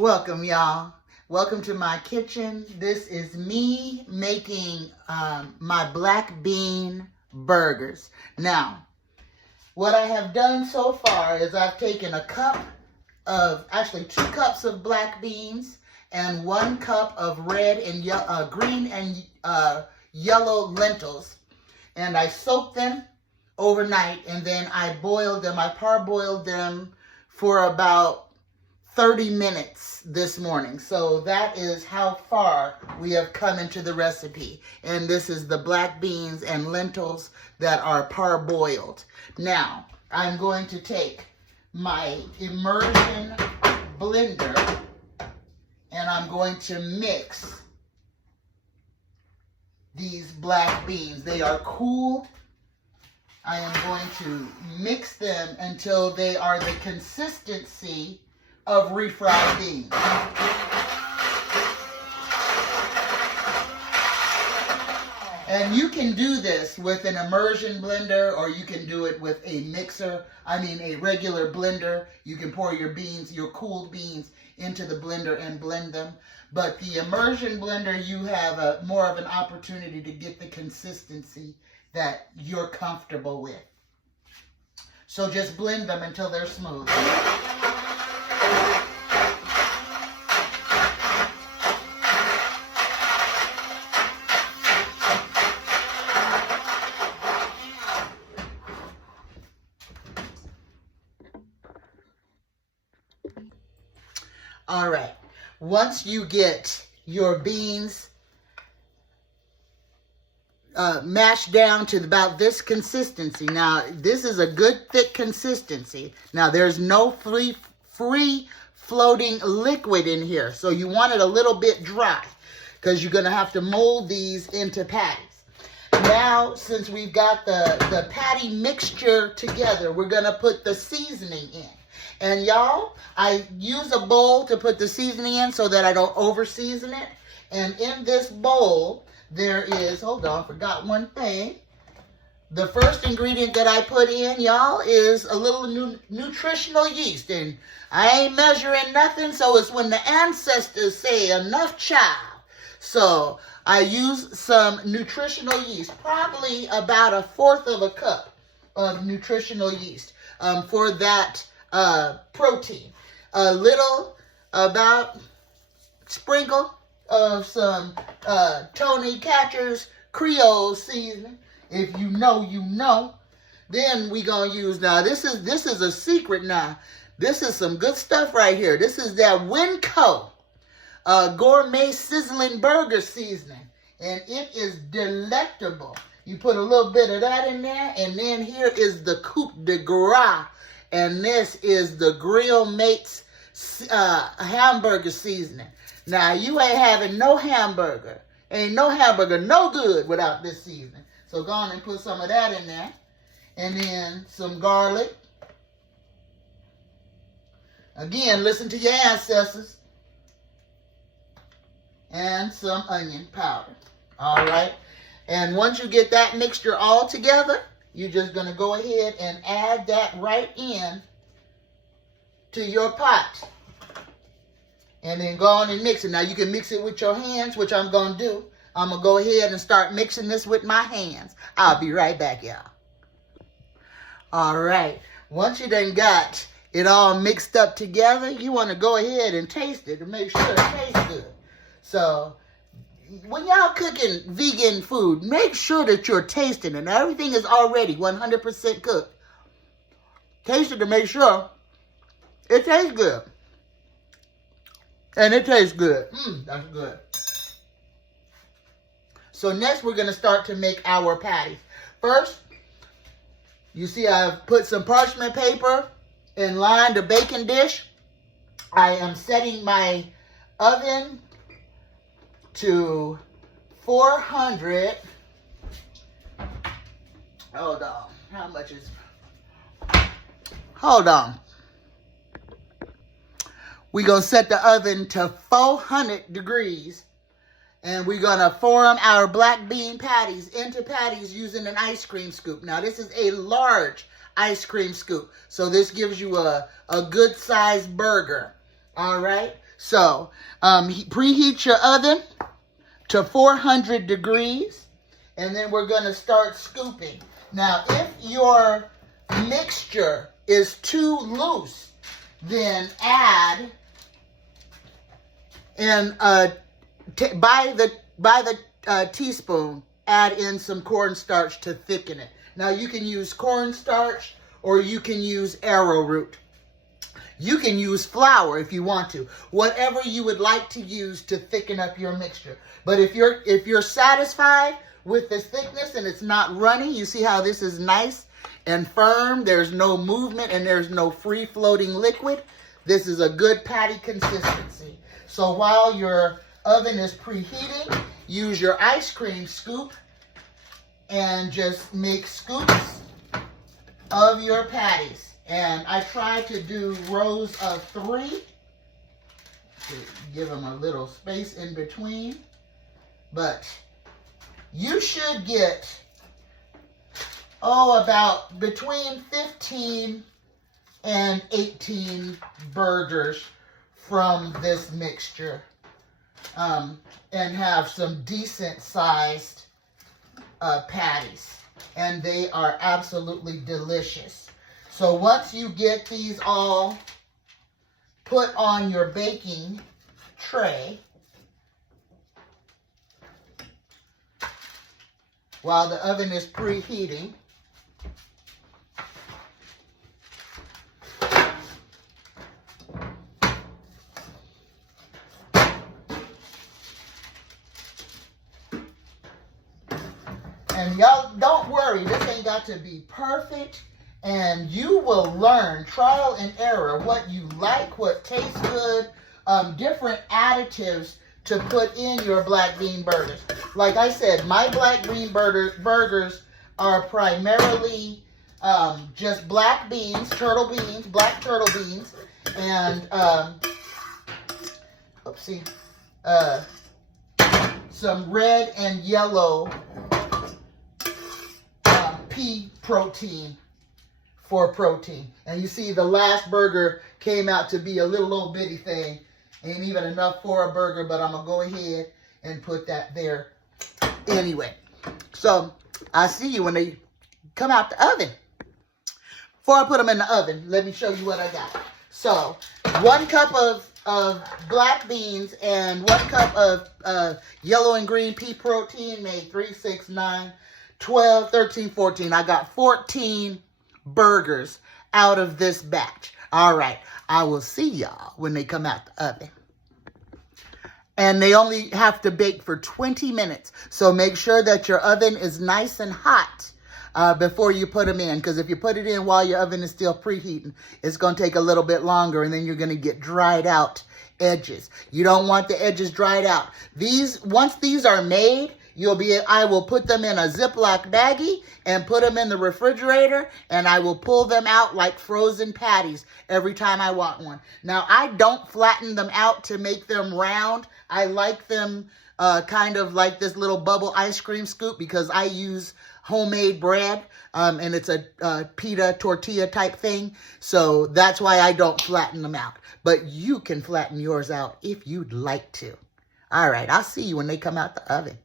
Welcome, y'all. Welcome to my kitchen. This is me making my black bean burgers. Now, what I have done so far is I've taken actually 2 cups of black beans and 1 cup of red and green and yellow lentils. And I soaked them overnight, and then I boiled them. I parboiled them for about 30 minutes this morning. So that is how far we have come into the recipe. And this is the black beans and lentils that are parboiled. Now, I'm going to take my immersion blender and I'm going to mix these black beans. They are cool. I am going to mix them until they are the consistency of refried beans. And you can do this with an immersion blender, or you can do it with a mixer. A regular blender. You can pour your beans, your cooled beans, into the blender and blend them. But the immersion blender, you have more of an opportunity to get the consistency that you're comfortable with. So just blend them until they're smooth. All right, once you get your beans mashed down to about this consistency. Now, this is a good thick consistency. Now, there's no free floating liquid in here, so you want it a little bit dry because you're going to have to mold these into patties. Now, since we've got the patty mixture together, we're going to put the seasoning in. And y'all, I use a bowl to put the seasoning in so that I don't over season it. And in this bowl, there is, hold on, forgot one thing. The first ingredient that I put in, y'all, is a little nutritional yeast. And I ain't measuring nothing, so it's when the ancestors say enough child. So I use some nutritional yeast, probably about 1/4 of a cup of nutritional yeast for that protein. A little, about sprinkle of some Tony Catcher's Creole seasoning. If you know, you know. Then we gonna use, now this is a secret now. This is some good stuff right here. This is that Winco gourmet sizzling burger seasoning. And it is delectable. You put a little bit of that in there, and then here is the coup de grace. And this is the Grill Mates hamburger seasoning. Now, you ain't having no hamburger. Ain't no hamburger no good without this seasoning. So go on and put some of that in there. And then some garlic. Again, listen to your ancestors. And some onion powder. All right. And once you get that mixture all together, you're just going to go ahead and add that right in to your pot. And then go on and mix it. Now, you can mix it with your hands, which I'm going to do. I'm going to go ahead and start mixing this with my hands. I'll be right back, y'all. All right. Once you done got it all mixed up together, you want to go ahead and taste it to make sure it tastes good. So when y'all cooking vegan food, make sure that you're tasting it. Now, everything is already 100% cooked. Taste it to make sure it tastes good. And it tastes good. That's good. So next, we're going to start to make our patties. First, you see I've put some parchment paper and lined a baking dish. I am setting my oven to 400. Hold on. How much is... Hold on. We're going to set the oven to 400 degrees. And we're going to form our black bean patties into patties using an ice cream scoop. Now, this is a large ice cream scoop. So this gives you a good sized burger. All right. So preheat your oven to 400 degrees, and then we're going to start scooping. Now, if your mixture is too loose, then add in by the teaspoon, add in some cornstarch to thicken it. Now, you can use cornstarch or you can use arrowroot. You can use flour if you want to. Whatever you would like to use to thicken up your mixture. But if you're satisfied with this thickness and it's not runny, you see how this is nice and firm. There's no movement and there's no free-floating liquid. This is a good patty consistency. So while your oven is preheating, use your ice cream scoop and just make scoops of your patties. And I try to do rows of 3 to give them a little space in between. But you should get, about between 15 and 18 burgers from this mixture. And have some decent sized patties. And they are absolutely delicious. So once you get these all put on your baking tray, while the oven is preheating, and y'all don't worry, this ain't got to be perfect. And you will learn, trial and error, what you like, what tastes good, different additives to put in your black bean burgers. Like I said, my black bean burgers are primarily just black beans, black turtle beans, and some red and yellow pea protein. For protein. And you see the last burger came out to be a little old bitty thing. Ain't even enough for a burger, but I'm going to go ahead and put that there anyway. So I'll see you when they come out the oven. Before I put them in the oven, let me show you what I got. So 1 cup of black beans and 1 cup of yellow and green pea protein made 3, 6, 9, 12, 13, 14. I got 14 burgers out of this batch. All right, I will see y'all when they come out the oven. And they only have to bake for 20 minutes. So make sure that your oven is nice and hot before you put them in. Because if you put it in while your oven is still preheating, it's going to take a little bit longer. And then you're going to get dried out edges. You don't want the edges dried out. Once these are made, I will put them in a Ziploc baggie and put them in the refrigerator, and I will pull them out like frozen patties every time I want one. Now, I don't flatten them out to make them round. I like them kind of like this little bubble ice cream scoop because I use homemade bread, and it's a pita tortilla type thing. So that's why I don't flatten them out. But you can flatten yours out if you'd like to. All right, I'll see you when they come out the oven.